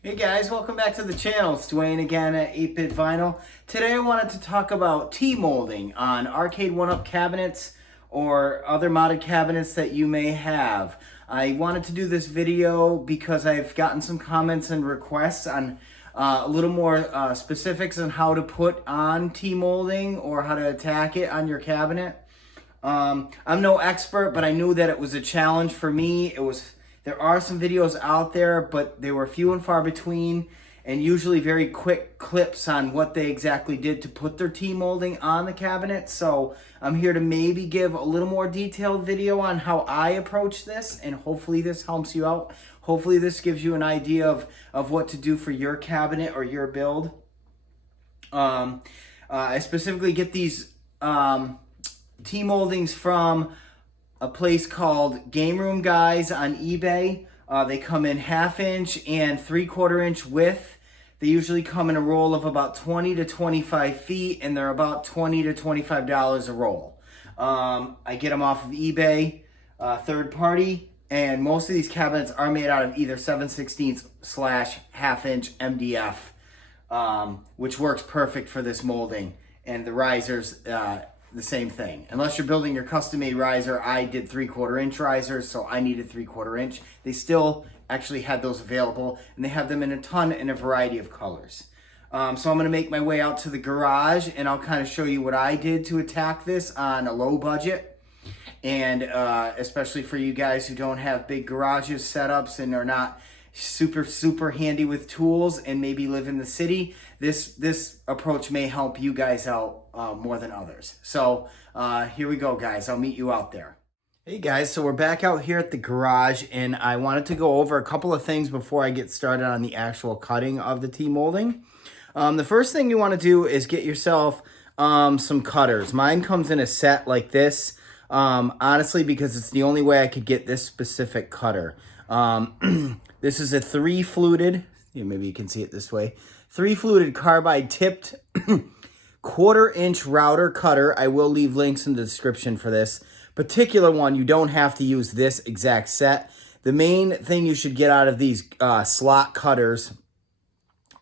Hey guys, welcome back to the channel. It's Dwayne again at 8-Bit Vinyl. Today I wanted to talk about T-molding on arcade 1-up cabinets or other modded cabinets that you may have. I wanted to do this video because I've gotten some comments and requests on a little more specifics on how to put on T-molding or how to attack it on your cabinet. I'm no expert, but I knew that it was a challenge for me. There are some videos out there, but they were few and far between, and usually very quick clips on what they exactly did to put their T-molding on the cabinet. So I'm here to maybe give a little more detailed video on how I approach this, and hopefully this helps you out. Hopefully this gives you an idea of what to do for your cabinet or your build. I specifically get these T-moldings from a place called Game Room Guys on eBay. They come in 1/2 inch and 3/4 inch width. They usually come in a roll of about 20 to 25 feet, and they're about $20 to $25 a roll. I get them off of eBay, third party, and most of these cabinets are made out of either 7/16 / 1/2 inch MDF, which works perfect for this molding. And the risers, the same thing. Unless you're building your custom-made riser, I did 3/4 inch risers, so I needed 3/4 inch. They still actually had those available, and they have them in a ton in a variety of colors. So I'm gonna make my way out to the garage, and I'll kind of show you what I did to attack this on a low budget. And especially for you guys who don't have big garages setups and are not super handy with tools and maybe live in the city, this approach may help you guys out more than others. So here we go, guys. I'll meet you out there. Hey guys, so we're back out here at the garage, and I wanted to go over a couple of things before I get started on the actual cutting of the T-molding. The first thing you want to do is get yourself some cutters. Mine comes in a set like this, honestly, because it's the only way I could get this specific cutter. This is a 3-fluted, maybe you can see it this way, 3-fluted carbide tipped 1/4 inch router cutter. I will leave links in the description for this particular one. You don't have to use this exact set. The main thing you should get out of these slot cutters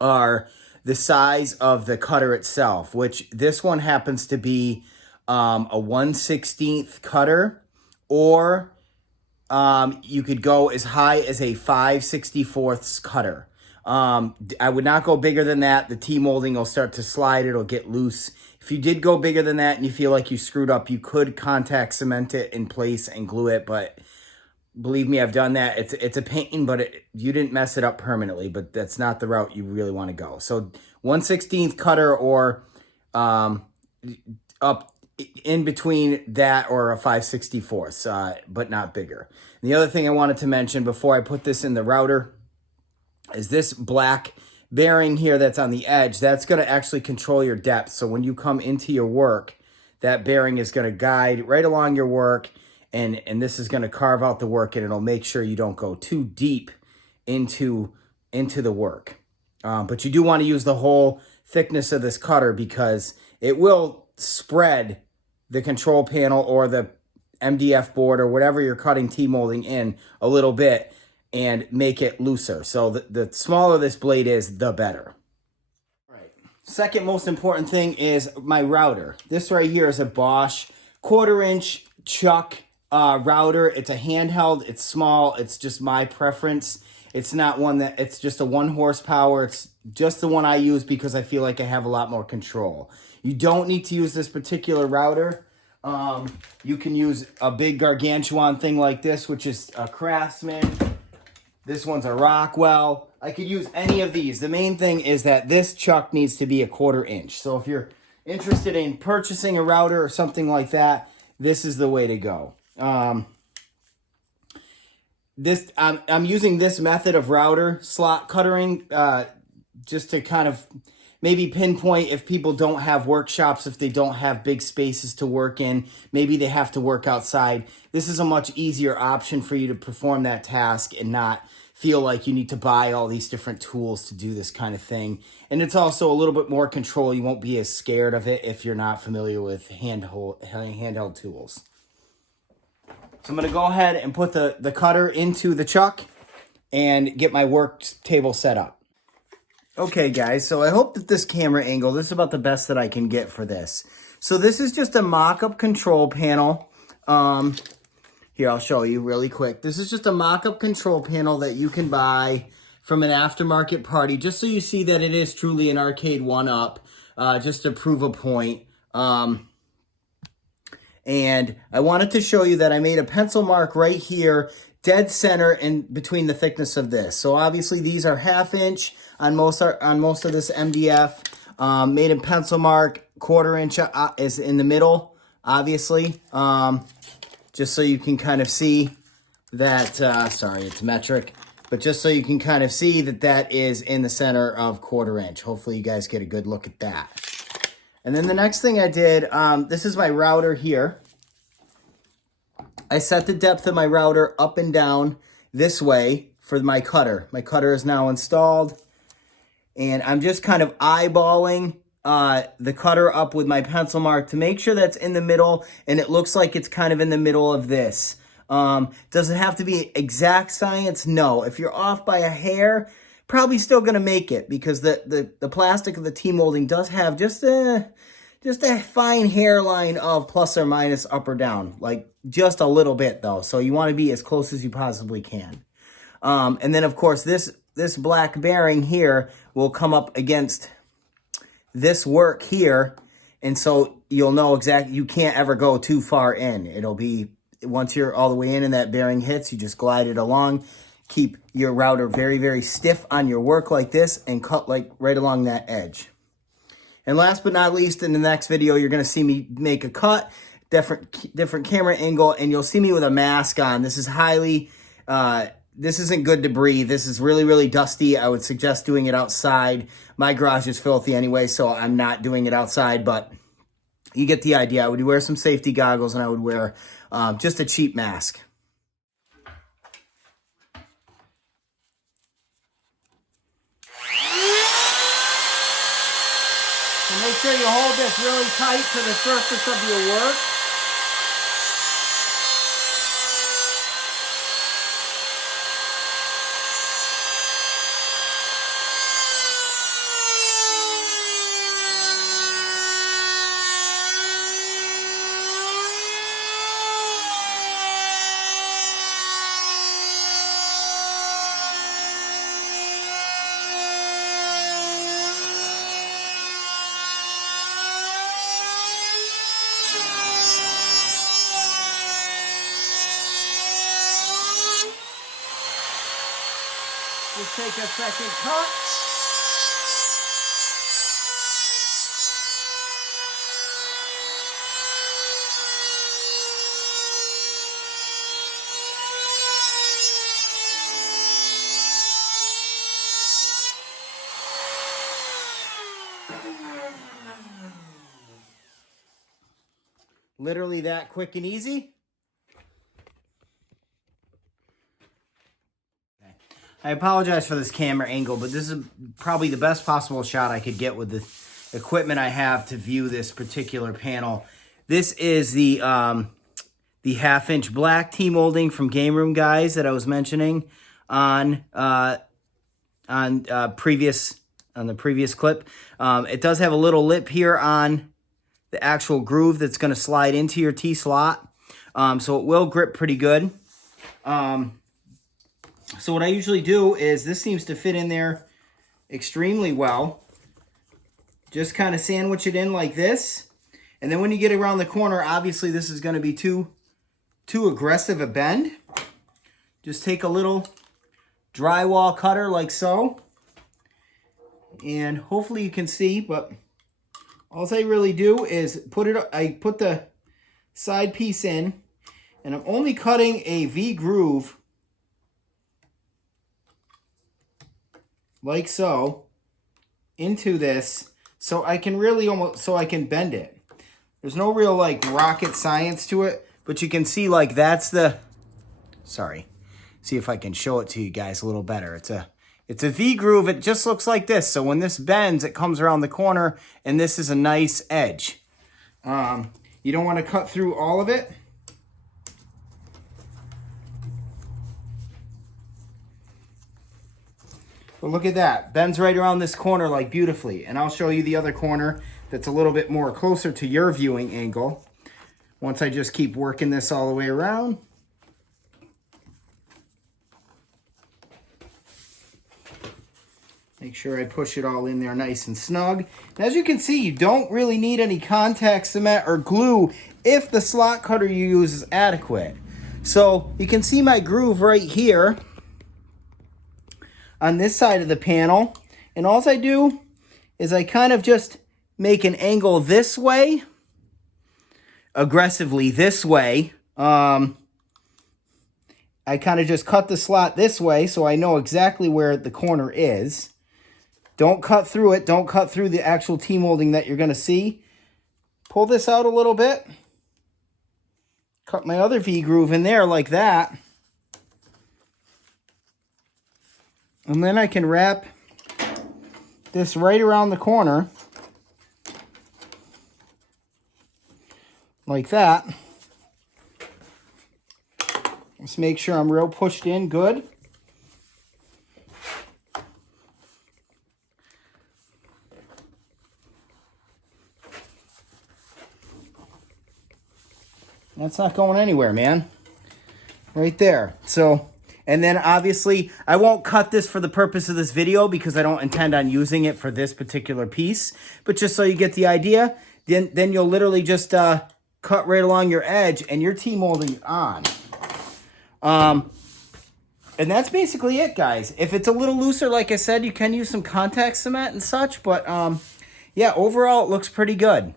are the size of the cutter itself, which this one happens to be a 1/16 cutter, or you could go as high as a 5/64 cutter. I would not go bigger than that. The T-molding will start to slide. It'll get loose. If you did go bigger than that and you feel like you screwed up, you could contact cement it in place and glue it. But believe me, I've done that. It's a pain, but you didn't mess it up permanently. But that's not the route you really want to go. So 1/16 cutter, or up in between that or a 5/64, but not bigger. And the other thing I wanted to mention before I put this in the router is this black bearing here that's on the edge. That's going to actually control your depth. So when you come into your work, that bearing is going to guide right along your work, and this is going to carve out the work, and it'll make sure you don't go too deep into the work. But you do want to use the whole thickness of this cutter, because it will spread the control panel or the MDF board or whatever you're cutting T-molding in a little bit and make it looser. So the smaller this blade is, the better. All right. Second most important thing is my router. This right here is a Bosch 1/4 inch chuck router. It's a handheld. It's small. It's just my preference. It's not one that, it's just a 1 horsepower. It's just the one I use because I feel like I have a lot more control. You don't need to use this particular router. You can use a big gargantuan thing like this, which is a Craftsman. This one's a Rockwell. I could use any of these. The main thing is that this chuck needs to be a 1/4 inch. So if you're interested in purchasing a router or something like that, this is the way to go. I'm using this method of router slot cuttering just to kind of maybe pinpoint if people don't have workshops, if they don't have big spaces to work in, maybe they have to work outside. This is a much easier option for you to perform that task and not feel like you need to buy all these different tools to do this kind of thing. And it's also a little bit more control. You won't be as scared of it if you're not familiar with handheld tools. So I'm going to go ahead and put the cutter into the chuck and get my work table set up. Okay, guys, so I hope that this camera angle, this is about the best that I can get for this. So this is just a mock-up control panel. Here, I'll show you really quick. This is just a mock-up control panel that you can buy from an aftermarket party, just so you see that it is truly an arcade one-up, just to prove a point. And I wanted to show you that I made a pencil mark right here, dead center in between the thickness of this. So obviously these are 1/2 inch on most of this MDF. Made a pencil mark, 1/4 inch is in the middle, obviously. Just so you can kind of see that, sorry, it's metric, but just so you can kind of see that that is in the center of 1/4 inch. Hopefully you guys get a good look at that. And then the next thing I did, this is my router here. I set the depth of my router up and down this way for my cutter. My cutter is now installed. And I'm just kind of eyeballing the cutter up with my pencil mark to make sure that's in the middle, and it looks like it's kind of in the middle of this. Does it have to be exact science? No. If you're off by a hair, probably still going to make it, because the plastic of the T-molding does have just a fine hairline of plus or minus up or down, like just a little bit though. So you want to be as close as you possibly can. And then of course this black bearing here will come up against this work here. And so you'll know exactly, you can't ever go too far in. It'll be, once you're all the way in and that bearing hits, you just glide it along. Keep your router very, very stiff on your work like this and cut like right along that edge. And last but not least, in the next video, you're going to see me make a cut, different camera angle, and you'll see me with a mask on. This is highly, this isn't good to breathe. This is really, really dusty. I would suggest doing it outside. My garage is filthy anyway, so I'm not doing it outside, but you get the idea. I would wear some safety goggles, and I would wear just a cheap mask. So make sure you hold this really tight to the surface of your work. Just take a second cut. Literally that quick and easy. I apologize for this camera angle, but this is probably the best possible shot I could get with the equipment I have to view this particular panel. This is the 1/2 inch black T-molding from Game Room Guys that I was mentioning on the previous clip. It does have a little lip here on the actual groove that's going to slide into your T-slot, so it will grip pretty good. So what I usually do is, this seems to fit in there extremely well. Just kind of sandwich it in like this. And then when you get around the corner, obviously this is going to be too aggressive a bend. Just take a little drywall cutter like so. And hopefully you can see, but all I really do is I put the side piece in, and I'm only cutting a V groove like so into this, so I can really I can bend it. There's no real like rocket science to it, but you can see like that's the, sorry, see if I can show it to you guys a little better. It's a V groove. It just looks like this. So when this bends, it comes around the corner, and this is a nice edge. You don't want to cut through all of it. But look at that. Bends right around this corner like beautifully. And I'll show you the other corner that's a little bit more closer to your viewing angle. Once I just keep working this all the way around. Make sure I push it all in there nice and snug. And as you can see, you don't really need any contact cement or glue if the slot cutter you use is adequate. So you can see my groove right here on this side of the panel. And all I do is I kind of just make an angle this way, aggressively this way. I kind of just cut the slot this way so I know exactly where the corner is. Don't cut through it. Don't cut through the actual T-molding that you're going to see. Pull this out a little bit. Cut my other V-groove in there like that. And then I can wrap this right around the corner. Like that. Just make sure I'm real pushed in good. That's not going anywhere, man. Right there. So, and then obviously, I won't cut this for the purpose of this video because I don't intend on using it for this particular piece. But just so you get the idea, then you'll literally just cut right along your edge and your T-molding is on. And that's basically it, guys. If it's a little looser, like I said, you can use some contact cement and such. But yeah, overall, it looks pretty good.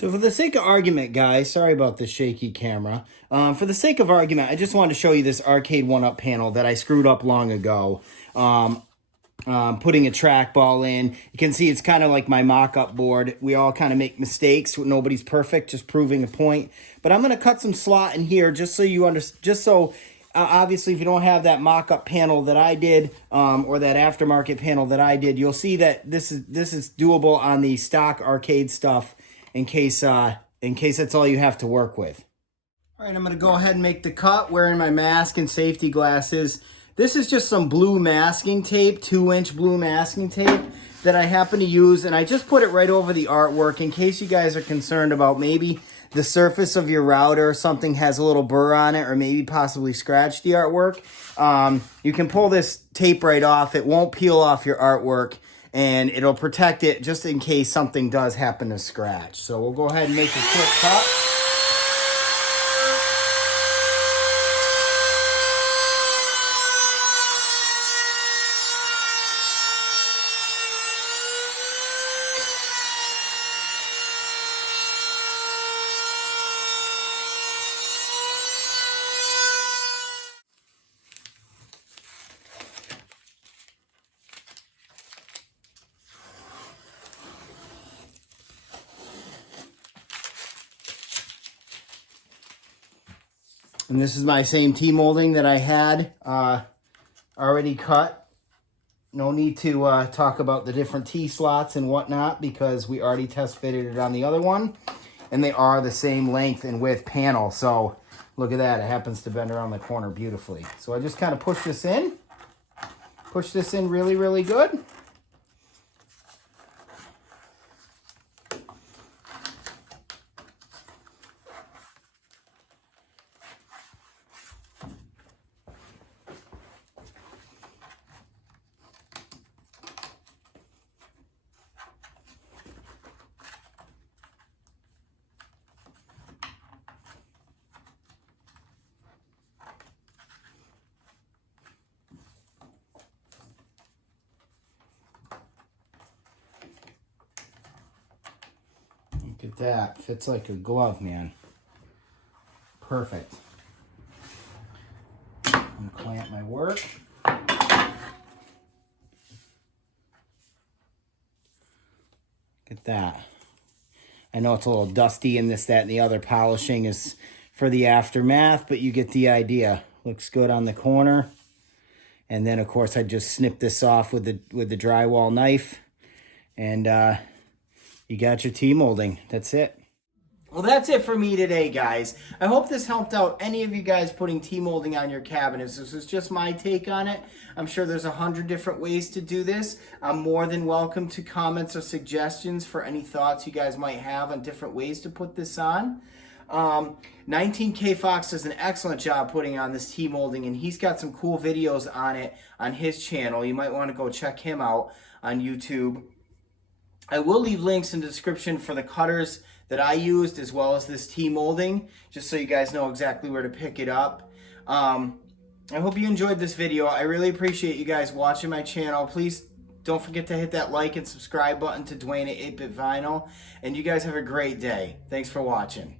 So for the sake of argument, guys, sorry about the shaky camera. For the sake of argument, I just wanted to show you this Arcade 1-Up panel that I screwed up long ago. Putting a trackball in. You can see it's kind of like my mock-up board. We all kind of make mistakes. Nobody's perfect, just proving a point. But I'm going to cut some slot in here just so you understand. Obviously, if you don't have that mock-up panel that I did, or that aftermarket panel that I did, you'll see that this is doable on the stock arcade stuff. In case that's all you have to work with. All right, I'm going to go ahead and make the cut wearing my mask and safety glasses. This is just some blue masking tape, 2-inch blue masking tape that I happen to use, and I just put it right over the artwork in case you guys are concerned about maybe the surface of your router or something has a little burr on it or maybe possibly scratch the artwork. You can pull this tape right off. It won't peel off your artwork. And it'll protect it just in case something does happen to scratch. So we'll go ahead and make a quick cut. And this is my same T-molding that I had already cut. No need to talk about the different T-slots and whatnot because we already test fitted it on the other one. And they are the same length and width panel. So look at that. It happens to bend around the corner beautifully. So I just kind of push this in. Push this in really, really good. Look at that. Fits like a glove, man. Perfect. I'm going to clamp my work. Look at that. I know it's a little dusty and this, that, and the other. Polishing is for the aftermath, but you get the idea. Looks good on the corner. And then, of course, I just snip this off with the drywall knife. And you got your T-molding. That's it. Well, that's it for me today, guys. I hope this helped out any of you guys putting T-molding on your cabinets. This is just my take on it. I'm sure there's 100 different ways to do this. I'm more than welcome to comments or suggestions for any thoughts you guys might have on different ways to put this on. 19K Fox does an excellent job putting on this T-molding, and he's got some cool videos on it on his channel. You might want to go check him out on YouTube. I will leave links in the description for the cutters that I used, as well as this T-molding, just so you guys know exactly where to pick it up. I hope you enjoyed this video. I really appreciate you guys watching my channel. Please don't forget to hit that like and subscribe button to Dwayne at 8-Bit Vinyl. And you guys have a great day. Thanks for watching.